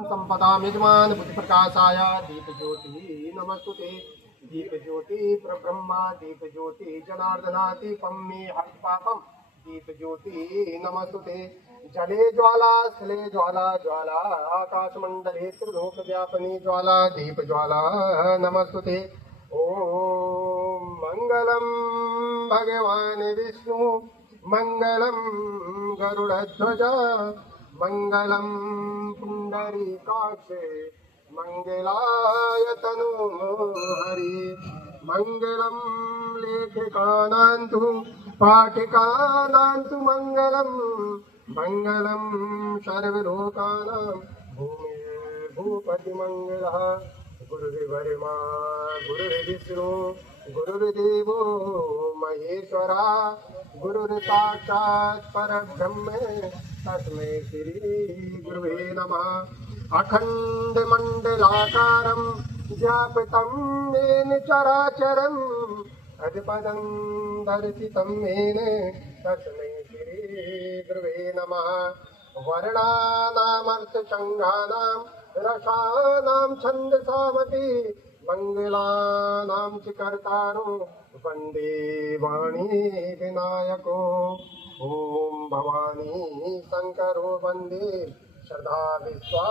संपदा यजमान बुद्धि प्रकाशाय दीप ज्योति नमस्तुते दीप ज्योति ब्रह्मा दीप ज्योति जनार्दना दीपम मे हर पापम दीप ज्योति नमस्तुते जले ज्वाला स्थले ज्वाला ज्वाला आकाशमंडले त्रिलोक व्यापनी ज्वाला दीप ज्वाला नमस्तुते ओम मंगलम भगवान विष्णु मंगलम गरुड़ध्वज मंगलम पुंडरीकाक्ष मंगलाय तनोहरि मंगलम लेखिकानान्तु पाठिकानान्तु मंगलम मंगलम सर्वलोकानां भूमिर्भूपति मंगलः गुरुर्ब्रह्मा गुरुर्विष्णु गुरुर्देवो महेश्वरा गुरुर्साक्षात् परब्रह्म तस्मै श्री गुरुवे नमः अखण्डमण्डलाकारं व्यापितं येन चराचरम् अजपदं दर्शितं येन तस्मै श्री गुरुवे नमः वर्णानामर्थसङ्घानां रसानां छन्दसामपि मङ्गलानां च कर्तारो वन्दे वाणी विनायको ॐ भवानी शङ्करो वन्दे श्रद्धा विश्वास